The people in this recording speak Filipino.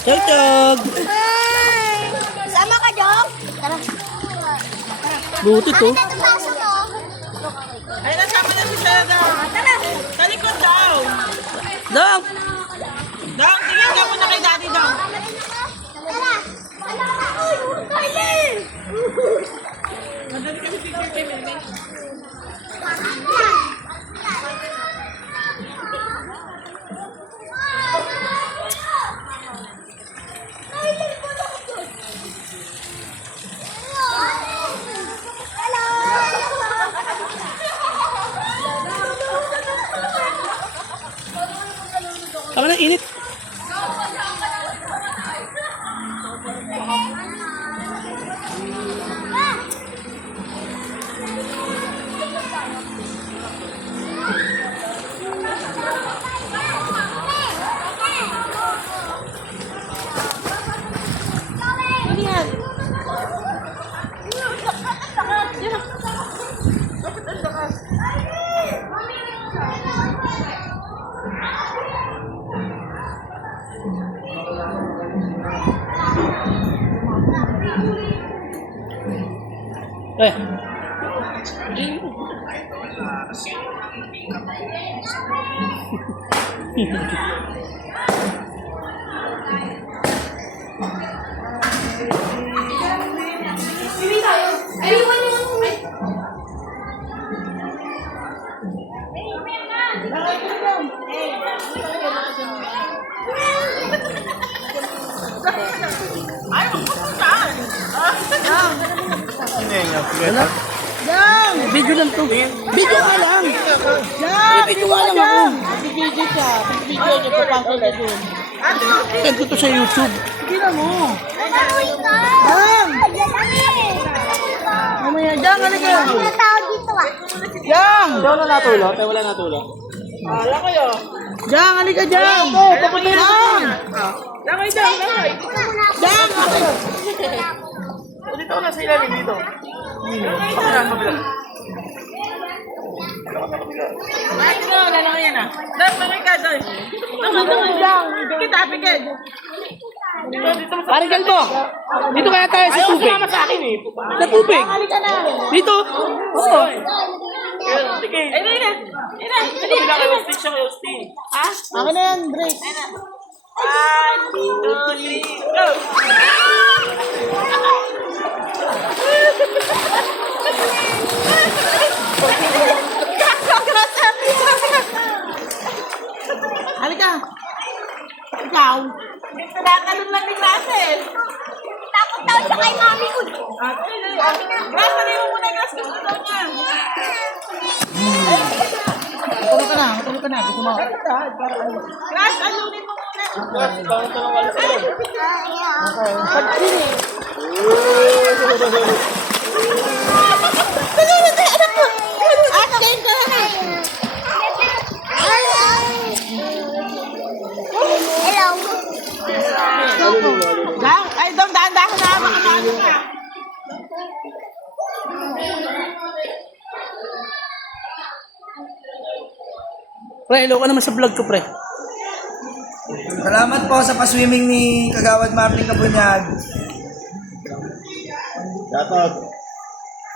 Chog! Sama ka, Jong? Tara. Buti to. Bakit ang baso mo? Ay, nasama na si Tara. Tara. Sa likod daw. Dong! Daw, tingin ka muna kay Daddy daw. Tara. Uy, Kylie! Madali kasi picture kay Meme. Tama na, init. Eh. Ay, magpapuntaan. Wala. Video lang to. Video ka lang. Video ka lang ako. Video siya. Video niya pa pang sa doon. Send ko to sa YouTube. Gira mo. Uy, ka! Bang! Mamaya, dyan ka lang. Mga tao dito ah. Yang! Wala natulo. Tayo wala natulo. Hala kayo. Dyan, halika dyan. Papunta na. Langay daw, langay. Dyan. Dito ko na sa ilalim dito. Ay, ito, lalaki yan ah. Dahil, langay ka doon. Langay lang. Pikit ah, pikit. Parang galbo. Dito kaya tayo sa tubig. Ayaw sa akin eh. Sa tubig. Dito. Oo. Sige. Ay, na, na. Ay, na. Dali, dali. Stick siya kayo, stick. Ha? Akin na yan, break. 1, 2, 3, go! Halika. Ikaw. Nakakalun lang din natin. Takot daw siya kay mami ko. Grass, sabi mo muna yung grass. Gusto daw niya. Matulog ka na. Matulog ka na. Gusto mo. Grass, alunin mo muna. Akin ko na. Hello. Lang, ay, doon, dahan-dahan na. Baka maano ka. Pre, hello ka naman sa vlog ko, pre. Salamat po sa paswimming ni Kagawad Martin Kabunyag. Shoutout.